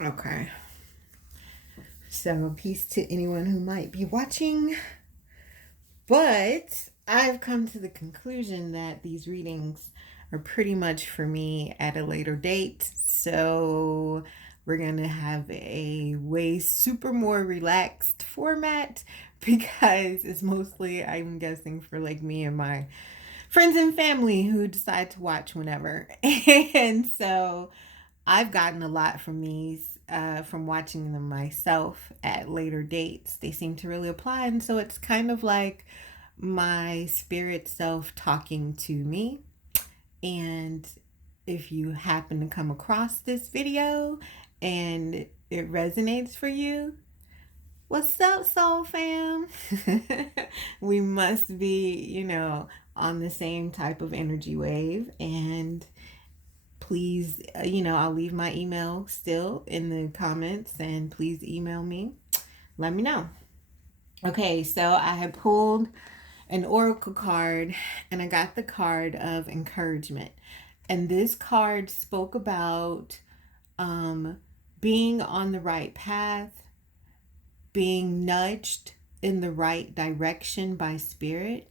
Okay. So, peace to anyone who might be watching. But I've come to the conclusion that these readings are pretty much for me at a later date. So, we're going to have a way super more relaxed format because it's mostly, I'm guessing, for like me and my friends and family who decide to watch whenever. And so, I've gotten a lot from these, from watching them myself at later dates. They seem to really apply. And so it's kind of like my spirit self talking to me. And if you happen to come across this video and it resonates for you, what's up, soul fam? We must be, on the same type of energy wave. And please, I'll leave my email still in the comments and please email me. Let me know. Okay, so I had pulled an oracle card and I got the card of encouragement. And this card spoke about being on the right path, being nudged in the right direction by spirit,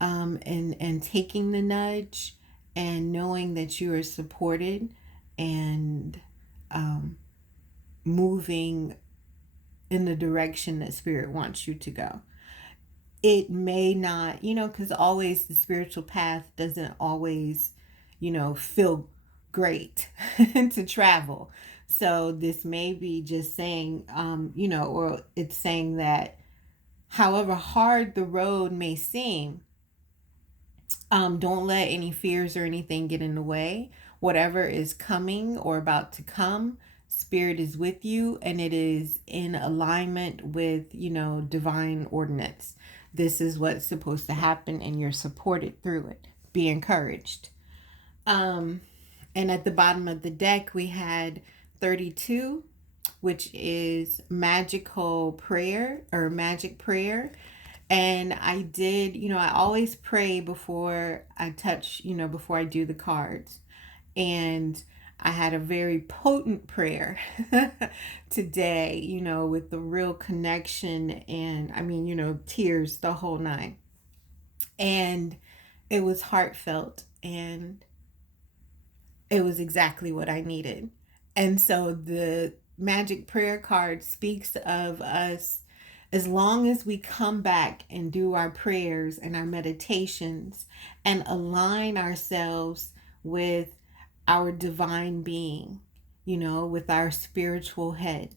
and taking the nudge and knowing that you are supported and moving in the direction that spirit wants you to go. It may not, because always the spiritual path doesn't always, feel great to travel. So this may be just saying, or it's saying that however hard the road may seem, don't let any fears or anything get in the way. Whatever is coming or about to come, spirit is with you and it is in alignment with, divine ordinance. This is what's supposed to happen and you're supported through it. Be encouraged. Um, and at the bottom of the deck, we had 32, which is magical prayer or magic prayer. And I did, I always pray before I touch, before I do the cards. And I had a very potent prayer today, with the real connection and tears, the whole nine. And it was heartfelt and it was exactly what I needed. And so the magic prayer card speaks of us as long as we come back and do our prayers and our meditations and align ourselves with our divine being, with our spiritual head.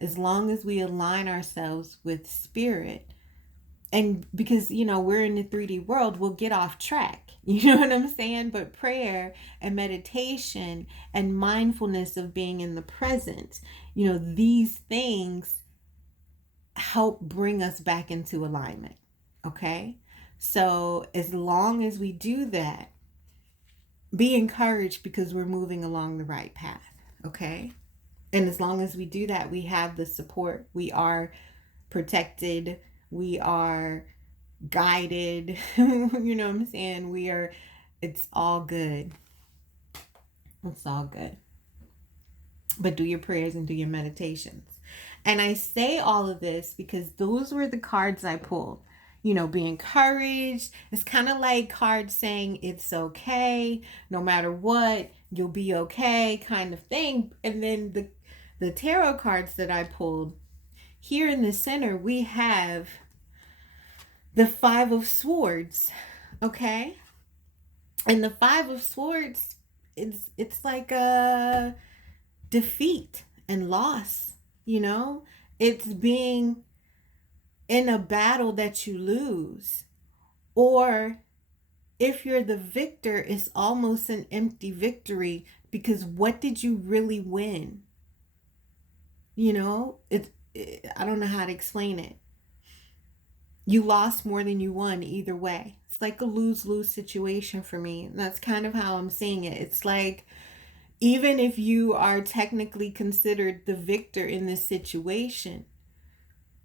As long as we align ourselves with spirit, and because we're in the 3D world, we'll get off track. You know what I'm saying? But prayer and meditation and mindfulness of being in the present, these things help bring us back into alignment. Okay? So as long as we do that, be encouraged because we're moving along the right path. Okay? And as long as we do that, we have the support. We are protected. We are guided. You know what I'm saying? It's all good. It's all good. But do your prayers and do your meditations. And I say all of this because those were the cards I pulled. Be encouraged. It's kind of like cards saying it's okay, no matter what, you'll be okay, kind of thing. And then the tarot cards that I pulled, here in the center, we have the Five of Swords, okay? And the Five of Swords, it's like a defeat and loss, It's being in a battle that you lose. Or if you're the victor, it's almost an empty victory because what did you really win? I don't know how to explain it. You lost more than you won either way. It's like a lose-lose situation for me. And that's kind of how I'm seeing it. It's like, even if you are technically considered the victor in this situation,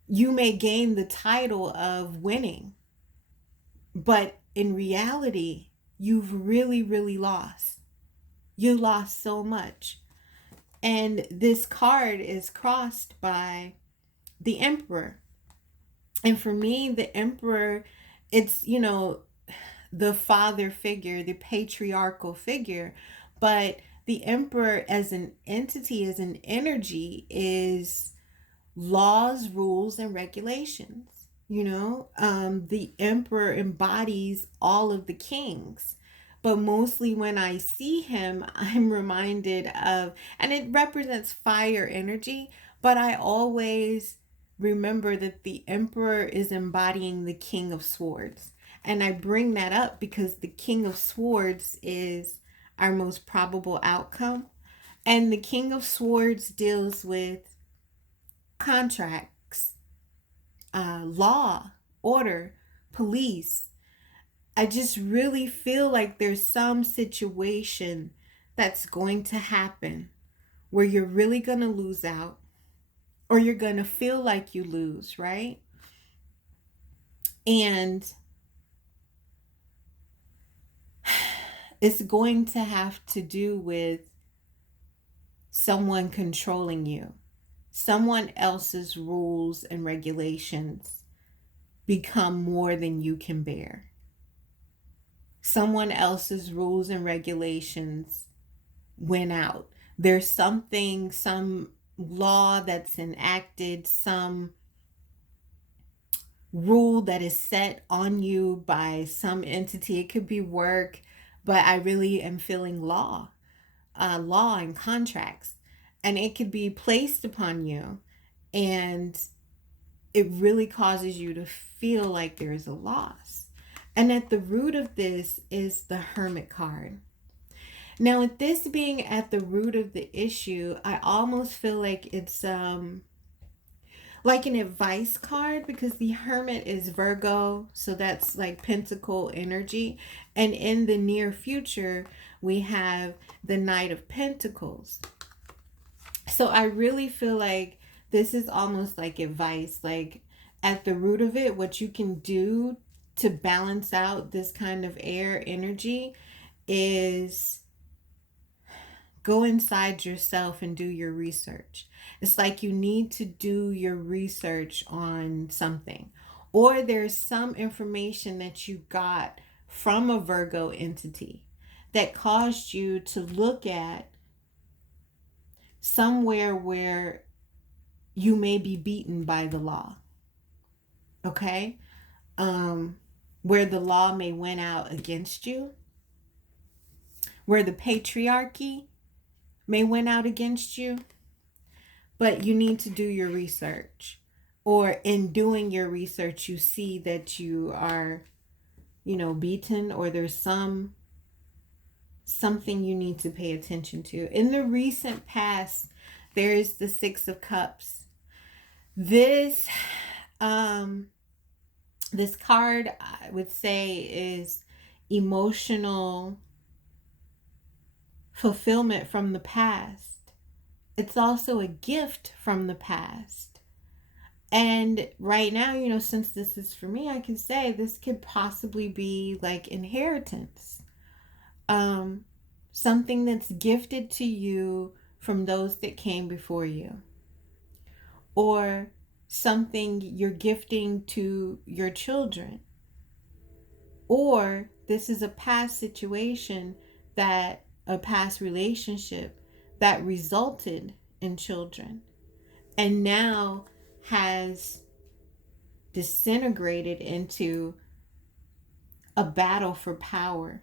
you may gain the title of winning. But in reality, you've really, really lost. You lost so much. And this card is crossed by the Emperor. And for me, the Emperor, it's, the father figure, the patriarchal figure. But the Emperor as an entity, as an energy, is laws, rules, and regulations. The emperor embodies all of the kings. But mostly when I see him, I'm reminded of, and it represents fire energy, but I always remember that the emperor is embodying the king of swords. And I bring that up because the king of swords is our most probable outcome. And the king of swords deals with contracts, law, order, police. I just really feel like there's some situation that's going to happen where you're really going to lose out, or you're going to feel like you lose, right? And it's going to have to do with someone controlling you. Someone else's rules and regulations become more than you can bear. Someone else's rules and regulations went out. There's something, some law that's enacted, some rule that is set on you by some entity. It could be work, but I really am feeling law and contracts. And it could be placed upon you. And it really causes you to feel like there's a loss. And at the root of this is the Hermit card. Now, with this being at the root of the issue, I almost feel like it's like an advice card, because the Hermit is Virgo, so that's like Pentacle energy. And in the near future, we have the Knight of Pentacles. So I really feel like this is almost like advice, like at the root of it, what you can do to balance out this kind of air energy is go inside yourself and do your research. It's like you need to do your research on something, or there's some information that you got from a Virgo entity that caused you to look at somewhere where you may be beaten by the law. Okay? Where the law may win out against you, where the patriarchy may win out against you, but you need to do your research. Or in doing your research, you see that you are, beaten, or there's something you need to pay attention to. In the recent past, there is the Six of Cups. This this card, I would say, is emotional fulfillment from the past. It's also a gift from the past. And right now, since this is for me, I can say this could possibly be like inheritance. Something that's gifted to you from those that came before you. Or something you're gifting to your children. Or this is a past situation, that a past relationship that resulted in children and now has disintegrated into a battle for power.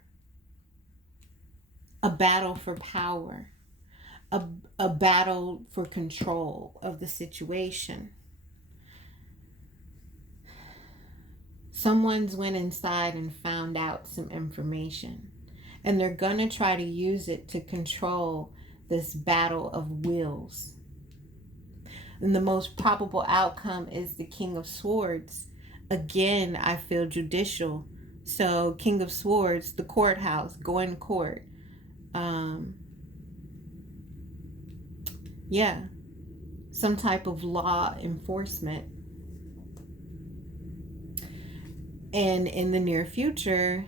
A battle for power. A battle for control of the situation. Someone's went inside and found out some information, and they're going to try to use it to control this battle of wills. And the most probable outcome is the King of Swords. Again, I feel judicial. So King of Swords, the courthouse, going to court. Yeah, some type of law enforcement. And in the near future,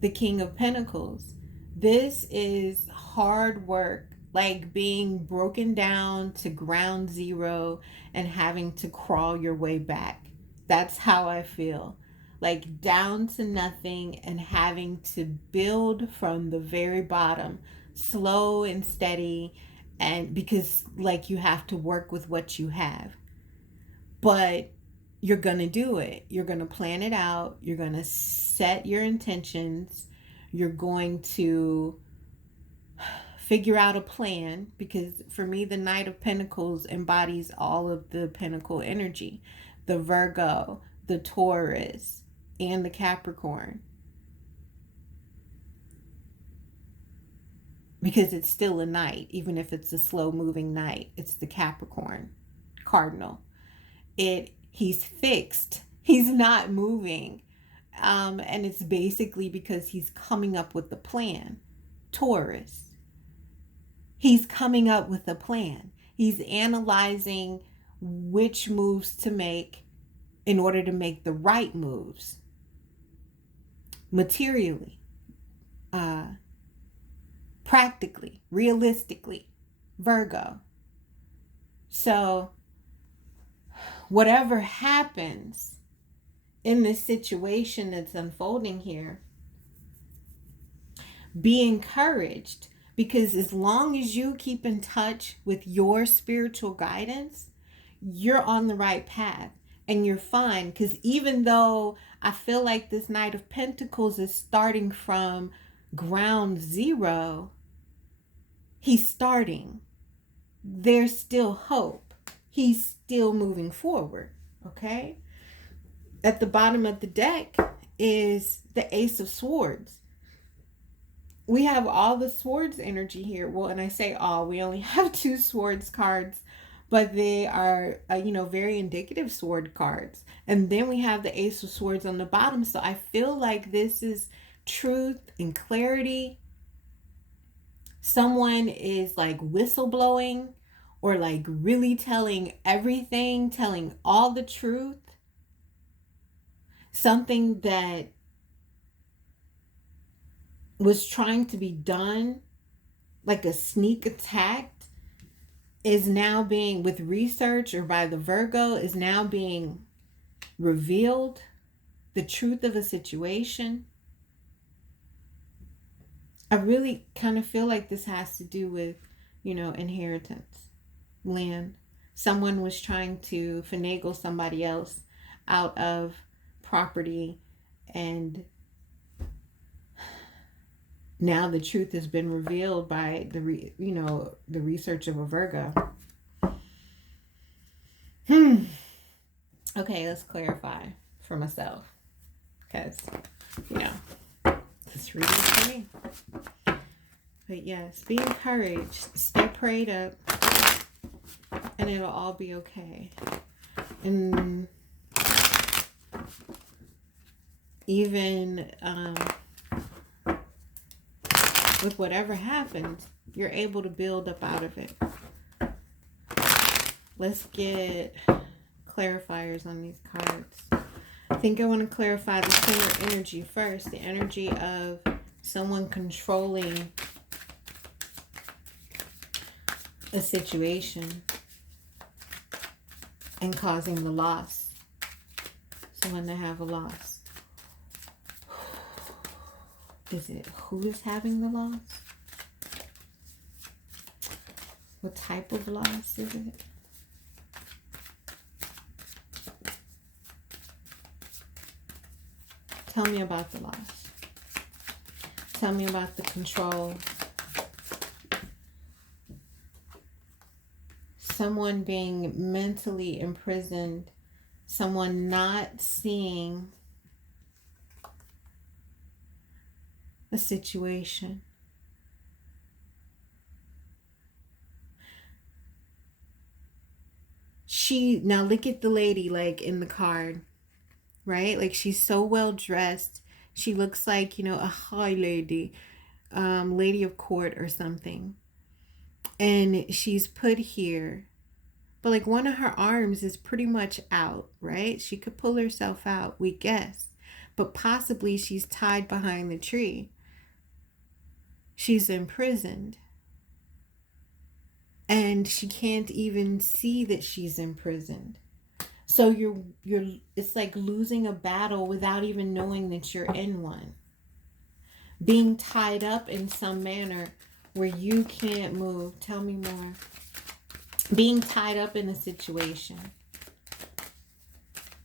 the King of Pentacles. This is hard work, like being broken down to ground zero and having to crawl your way back. That's how I feel. Like down to nothing and having to build from the very bottom, slow and steady, and because like you have to work with what you have. But you're going to do it. You're going to plan it out. You're going to set your intentions. You're going to figure out a plan, because for me the Knight of Pentacles embodies all of the Pentacle energy, the Virgo, the Taurus, and the Capricorn, because it's still a knight. Even if it's a slow moving knight, it's the Capricorn cardinal. He's fixed, he's not moving, and it's basically because he's coming up with the plan. Taurus, he's coming up with a plan. He's analyzing which moves to make in order to make the right moves materially, practically, realistically. Virgo. So, whatever happens in this situation that's unfolding here, be encouraged, because as long as you keep in touch with your spiritual guidance, you're on the right path and you're fine. Because even though I feel like this Knight of Pentacles is starting from ground zero, he's starting. There's still hope. He's still moving forward. Okay? At the bottom of the deck is the Ace of Swords. We have all the swords energy here. Well, and I say all, we only have 2 swords cards, but they are, very indicative sword cards. And then we have the Ace of Swords on the bottom. So I feel like this is truth and clarity. Someone is like whistleblowing, or like really telling everything, telling all the truth. Something that was trying to be done, like a sneak attack, is now being, with research or by the Virgo, is now being revealed. The truth of a situation. I really kind of feel like this has to do with, inheritance, land. Someone was trying to finagle somebody else out of property, and now the truth has been revealed by the research of a Virgo. Okay, let's clarify for myself, because this reading for me. But yes, be encouraged, stay prayed up, and it'll all be okay. And even with whatever happens, you're able to build up out of it. Let's get clarifiers on these cards. I think I want to clarify the center energy first. The energy of someone controlling a situation and causing the loss. Someone to have a loss. Is it who is having the loss? What type of loss is it? Tell me about the loss. Tell me about the control. Someone being mentally imprisoned. Someone not seeing a situation. Now look at the lady, like in the card, right? Like she's so well dressed. She looks like, a high lady, lady of court or something. And she's put here, but like one of her arms is pretty much out, right? She could pull herself out, we guess, but possibly she's tied behind the tree. She's imprisoned. and she can't even see that she's imprisoned. So you're it's like losing a battle without even knowing that you're in one. Being tied up in some manner where you can't move. Tell me more. Being tied up in a situation,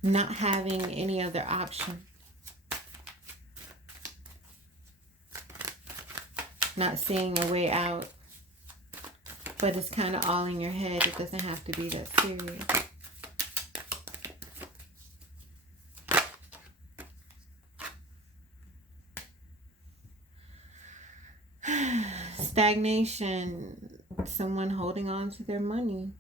not having any other option, not seeing a way out, but it's kind of all in your head. It doesn't have to be that serious. Stagnation, someone holding on to their money.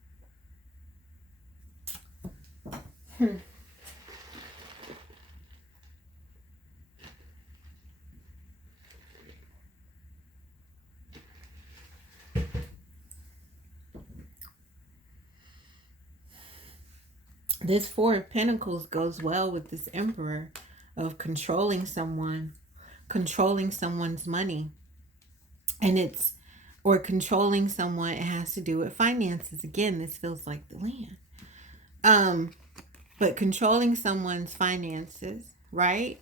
This Four of Pentacles goes well with this Emperor of controlling someone, controlling someone's money. And it's, or controlling someone, it has to do with finances. Again, this feels like the land. But controlling someone's finances, right?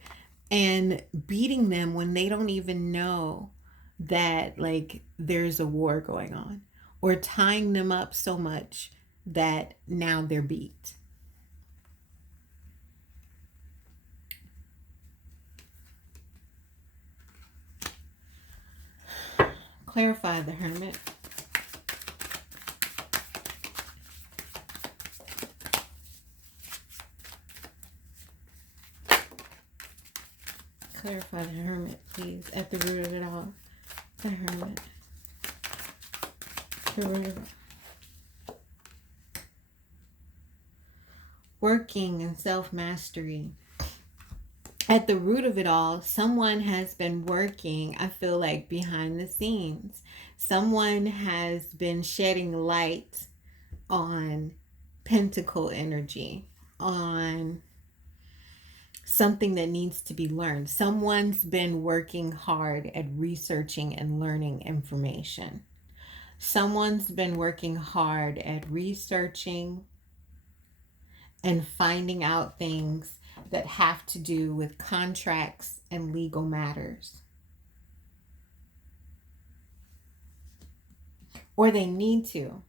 And beating them when they don't even know that like there's a war going on, or tying them up so much that now they're beat. Clarify the Hermit. Clarify the Hermit, please. At the root of it all. The Hermit. The root of it. Working and self-mastery. At the root of it all, someone has been working, I feel like, behind the scenes. Someone has been shedding light on pentacle energy, on something that needs to be learned. Someone's been working hard at researching and learning information. Someone's been working hard at researching and finding out things that have to do with contracts and legal matters. Or they need to.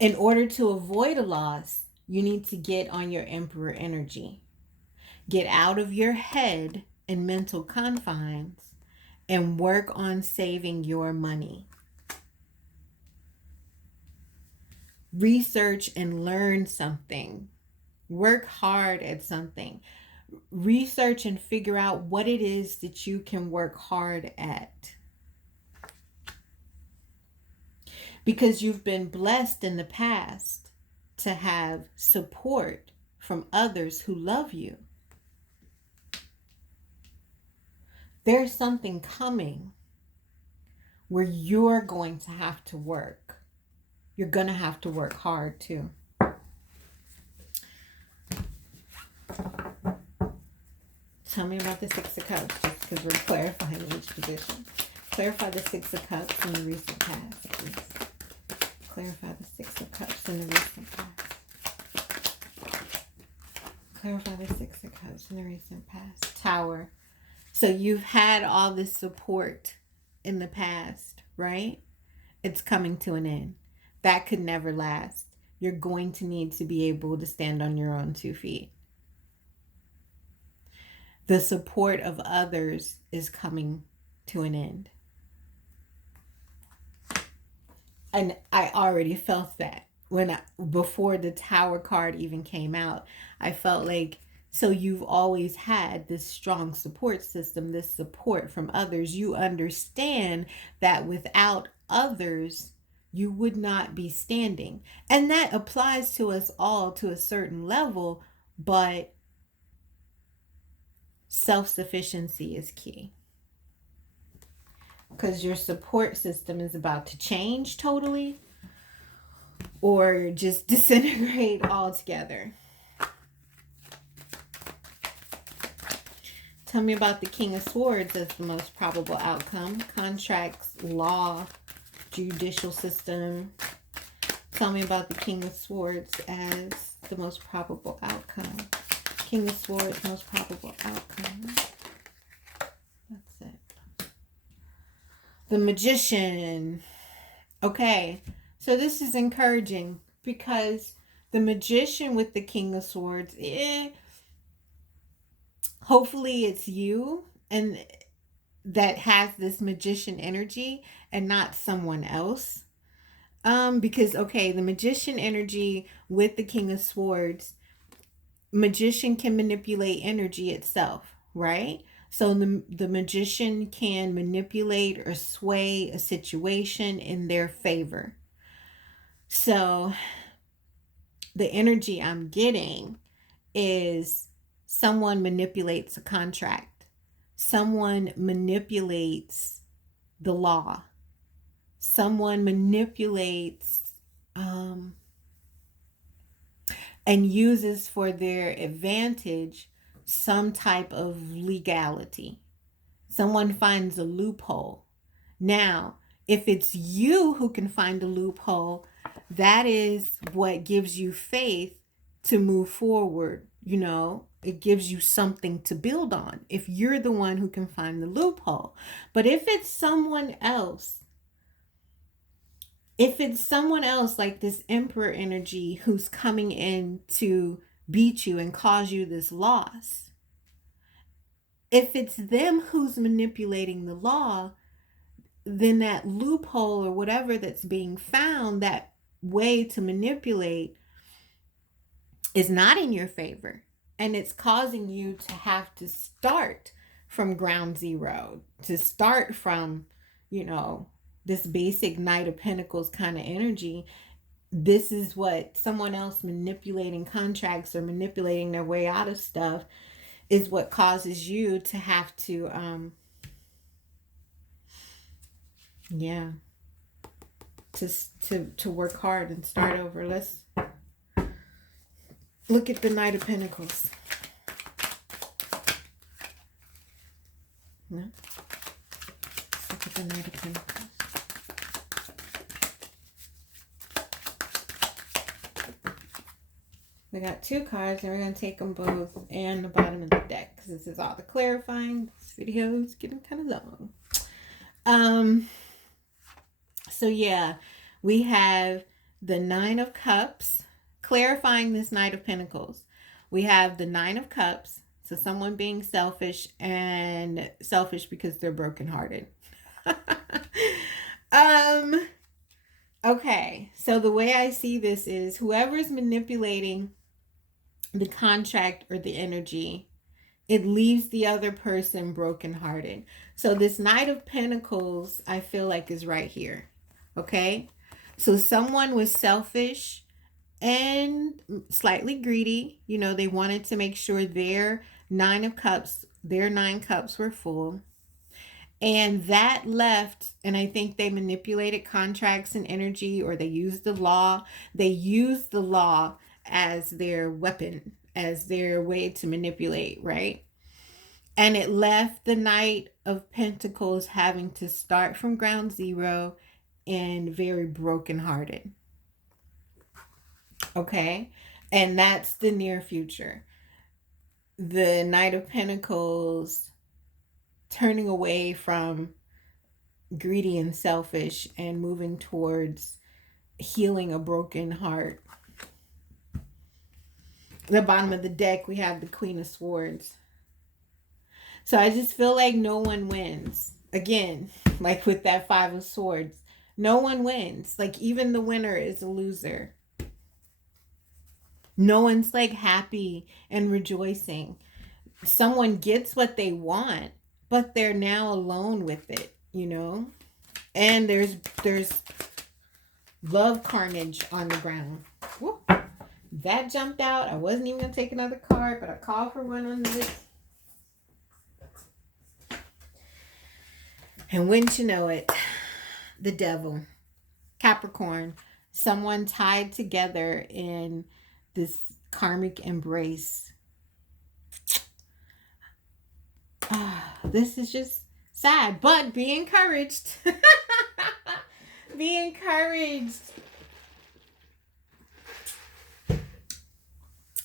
In order to avoid a loss, you need to get on your Emperor energy. Get out of your head and mental confines and work on saving your money. Research and learn something. Work hard at something. Research and figure out what it is that you can work hard at. Because you've been blessed in the past to have support from others who love you. There's something coming where you're going to have to work. You're going to have to work hard too. Tell me about the Six of Cups, just because we're clarifying each position. Clarify the Six of Cups in the recent past, please. Clarify the Six of Cups in the recent past. Clarify the Six of Cups in the recent past. Tower. So you've had all this support in the past, right? It's coming to an end. That could never last. You're going to need to be able to stand on your own 2 feet. The support of others is coming to an end. And I already felt that before the Tower card even came out. I felt like, so you've always had this strong support system, this support from others. You understand that without others, you would not be standing. And that applies to us all to a certain level, but self-sufficiency is key. Because your support system is about to change totally or just disintegrate altogether. Tell me about the King of Swords as the most probable outcome. Contracts, law, judicial system. Tell me about the King of Swords as the most probable outcome. King of Swords, most probable outcome. That's it. The Magician. Okay, so this is encouraging because the Magician with the King of Swords, hopefully it's you and that has this magician energy and not someone else. Because okay, the magician energy with the King of Swords, magician can manipulate energy itself, right? So the magician can manipulate or sway a situation in their favor. So the energy I'm getting is someone manipulates a contract. Someone manipulates the law. Someone manipulates and uses for their advantage some type of legality. Someone finds a loophole. Now, if it's you who can find a loophole, that is what gives you faith to move forward. You know, it gives you something to build on if you're the one who can find the loophole. But if it's someone else, like this emperor energy who's coming in to beat you and cause you this loss, if it's them who's manipulating the law, then that loophole or whatever that's being found, that way to manipulate, is not in your favor. And it's causing you to have to start from ground zero, to start from, this basic Knight of Pentacles kind of energy. This is what someone else manipulating contracts or manipulating their way out of stuff is what causes you to have to, to work hard and start over. Let's look at the Knight of Pentacles. No? Let's look at the Knight of Pentacles. We got two cards and we're going to take them both and the bottom of the deck because this is all the clarifying. This video is getting kind of long. So yeah, we have the Nine of Cups, clarifying this Knight of Pentacles. We have the Nine of Cups, so someone being selfish, and selfish because they're brokenhearted. Okay, so the way I see this is whoever's manipulating the contract or the energy, it leaves the other person brokenhearted. So this Knight of Pentacles, I feel like, is right here. Okay, so someone was selfish and slightly greedy. They wanted to make sure their Nine cups were full. And that left, and I think they manipulated contracts and energy, or they used the law. They used the law as their weapon, as their way to manipulate, right? And it left the Knight of Pentacles having to start from ground zero and very brokenhearted. Okay? And that's the near future. The Knight of Pentacles turning away from greedy and selfish and moving towards healing a broken heart. The bottom of the deck, we have the Queen of Swords. So I just feel like no one wins. Again, like with that Five of Swords, no one wins. Like even the winner is a loser. No one's like happy and rejoicing. Someone gets what they want, but they're now alone with it, And there's love carnage on the ground. Whoop. That jumped out. I wasn't even going to take another card, but I called for one on this. And wouldn't you know it, the Devil, Capricorn, someone tied together in this karmic embrace. This is just sad, but be encouraged. Be encouraged.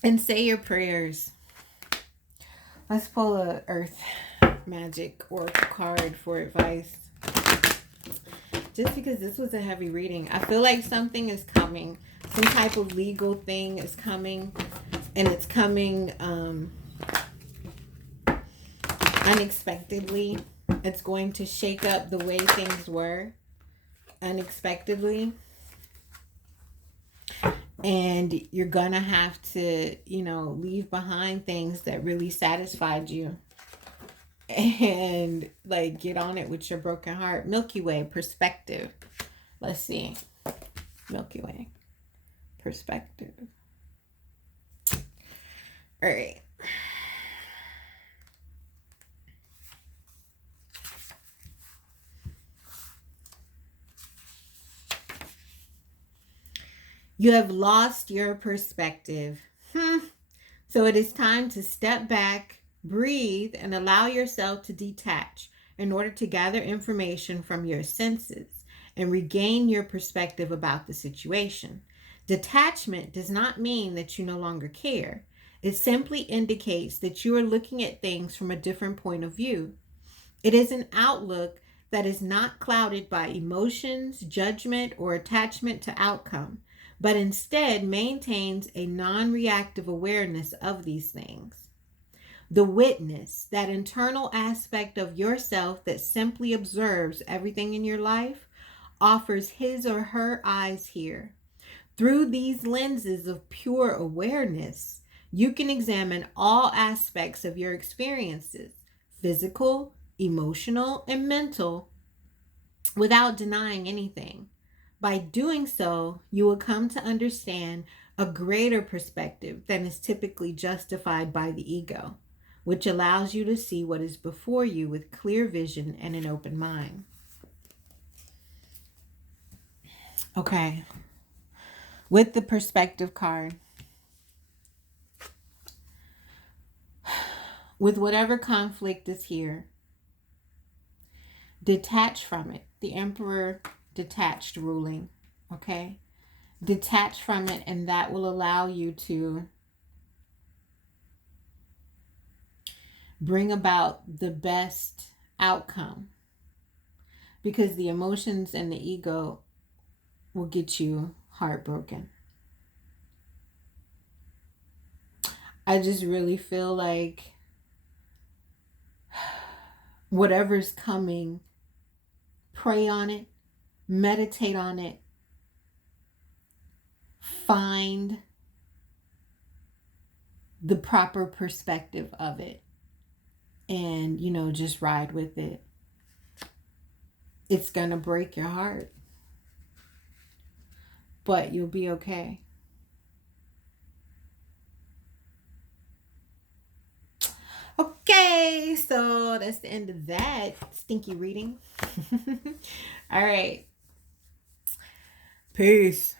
And say your prayers. Let's pull a Earth Magic Oracle card for advice. Just because this was a heavy reading. I feel like something is coming. Some type of legal thing is coming. And it's coming unexpectedly. It's going to shake up the way things were unexpectedly. And you're going to have to, leave behind things that really satisfied you. And like get on it with your broken heart. Milky Way perspective. Let's see. Milky Way perspective. All right. You have lost your perspective. So it is time to step back, breathe, and allow yourself to detach in order to gather information from your senses and regain your perspective about the situation. Detachment does not mean that you no longer care. It simply indicates that you are looking at things from a different point of view. It is an outlook that is not clouded by emotions, judgment, or attachment to outcome, but instead maintains a non-reactive awareness of these things. The witness, that internal aspect of yourself that simply observes everything in your life, offers his or her eyes here. Through these lenses of pure awareness, you can examine all aspects of your experiences, physical, emotional, and mental, without denying anything. By doing so, you will come to understand a greater perspective than is typically justified by the ego, which allows you to see what is before you with clear vision and an open mind. Okay. With the perspective card, with whatever conflict is here, detach from it. The Emperor detached ruling, okay? Detach from it, and that will allow you to bring about the best outcome, because the emotions and the ego will get you heartbroken. I just really feel like whatever's coming, pray on it, meditate on it, find the proper perspective of it, and, just ride with it. It's going to break your heart, but you'll be okay. Okay, so that's the end of that stinky reading. All right. Peace.